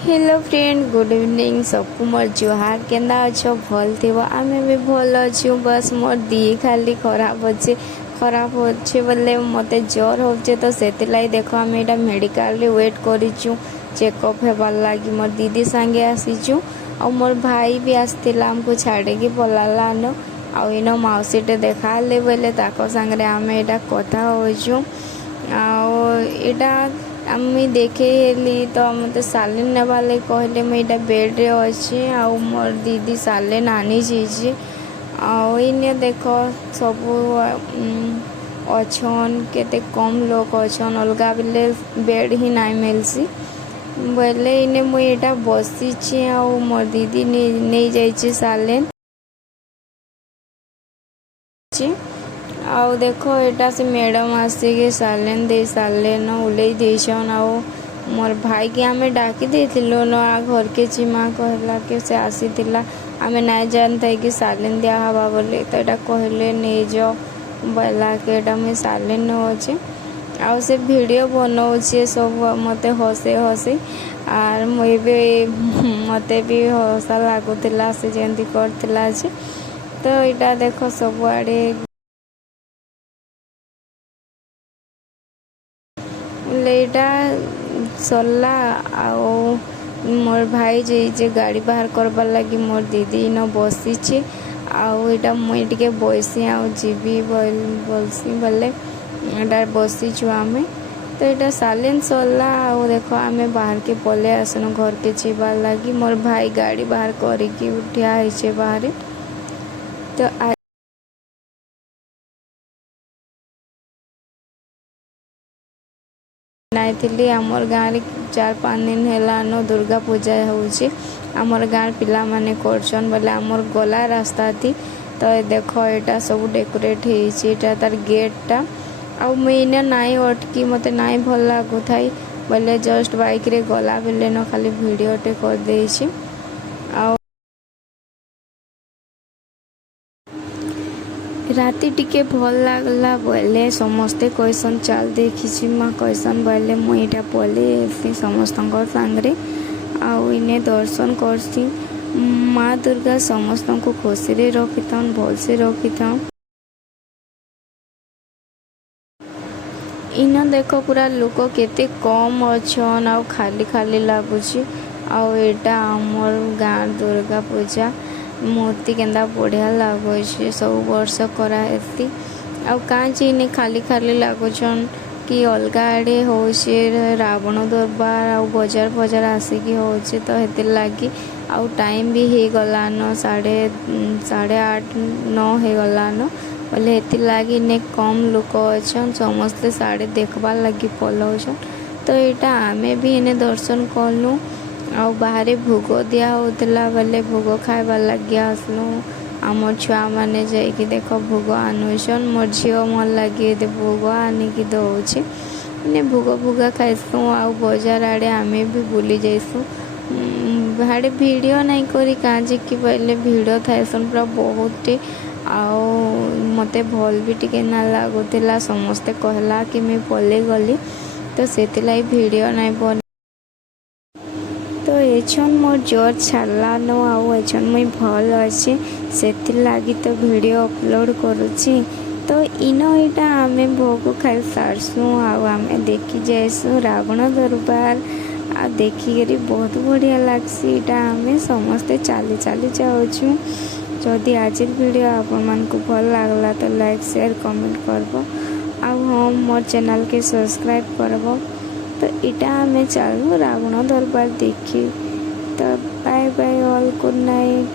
Hello friend, good evening. सबको मोर जुहार। केंदा अच्छो? भल थी। आम भी भल अच्छु। बस मोर दी खाली खराब अच्छे बोले मत ज्वर होचे तो से देख आम यहाँ मेडिकल वेट करूँ चेकअप होबार लगी। मोर दीदी सांगे आसीचु और मोर भाई भी आसला आमको छाड़ी पलालान आइन मौसीटे देखा बोले सांगे आम यहाँ कथा होचु आटा आम देखे हेली तो मत सालेन नेबार लगे कहले मुझे बेड्रे अच्छे आउ मोर दीदी सालेन आनी जाइए आने देख सब अच्छन केते कम लोग अच्छन अलग बेले बेड ही ना मिलसी बोले इने मुझे बसीचे आउ मोर दीदी नहीं जाइए सालेन आउ देख एटा से मैडम आसिक सालेन दे सालेन उल्ले देसन आउ मोर भाई के आम डाकी देथिलो न आ घर के चिमा कहला कि से आसीथिला आम ना जानता कि सालेन दिया हवा बोले तो यहाँ कहले नहीं जाओ बोला कि एटा मुझे सालेन नौचे आउ से वीडियो बनाऊे सब मत हसे हसे आर मुझे मत भी हसा लगुला से जमी करला तो यहाँ देख सबुआड़े लेटा सरला आओ मोर भाई जे गाड़ी बाहर करबार लगी मोर दीदी न बसीचे आटा मुझे बसी आउ जीवी बोलसी बोले एटा बसीचु आम तो यहाँ सालेन सरला आओ देख आम बाहर के पले आसन घर के जीवार लगी मोर भाई गाड़ी बाहर करके उठिया है बाहर तो नाइथिली आमर गाँव 4-5 दिन है दुर्गा पूजा होमर गाँव पिला माने करछन बोले आमर गला रास्ता थी तो देख यहाँ सब डेकोरेट होता तार गेटा आउ मुझे नाई अटकी मत नाई भल लगू था बोले जस्ट बाइक रे गला बेले न खाली वीडियोटे कर दे राति टिके भल लगला बोले समस्ते कैसन चाल देखी माँ कैसन बोले मुझे पले समस्त सांगे आने दर्शन करसी माँ दुर्गा समस्त को खुशी रखी था भल से रखी था इन देख पूरा लोक केते कम अच्छन आ खाली खाली लगुच आटा आमर गाँव दुर्गा पूजा मूर्ति केंदा बढ़िया लगुच सब वर्ष कराती आने खाली खाली लगुचन कि अलग आड़े हो रावण दरबार आ बजार बजार आसिक होचे तो हेतिर लगी आउ टाइम भी हो गलान 8:30-9 हो गलान बोले हेतिर लगी इने कम लोक अच्छन समस्ते साड़े देखबार लगी पलाउछन तो यहाँ आम भी इन्हें दर्शन कलु आ बाहर भोग दिया होता बोले भोग खाइबार लगे आसलु आम छुआ मैंने जाकि देख भोग आनुसन मोर झी मन लगे भोग आनिकी दौचे इन्हें भोग भोग खाइसु आ बजार आड़े आम भी बुली जाइसु भाड़े वीडियो नहीं करी काजी कि पहले भिड़ थाएसन पूरा बहुत आओ मते भल भी टिके ना लगुला समस्ते कहला कि मैं पले गली तो से वीडियो नहीं बन तो एछन मोर जोर छाड़ला न आउ एछन मुई भल अच्छे से लगी तो वीडियो अपलोड करुँची तो इन यहाँ आम भोग खाई सारसु आम देखी जाइसु रावण दरबार आ देखिक बहुत बढ़िया लगसी यहाँ आम समस्ते चली चली जाऊँ जदि आज वीडियो आपण मानकु भल लागला तो लाइक शेयर कमेंट करबो आ हाँ मोर चैनल के सब्सक्राइब करबो तो यहाँ आम चलू रावण दरबार देखी तो bye bye all good night.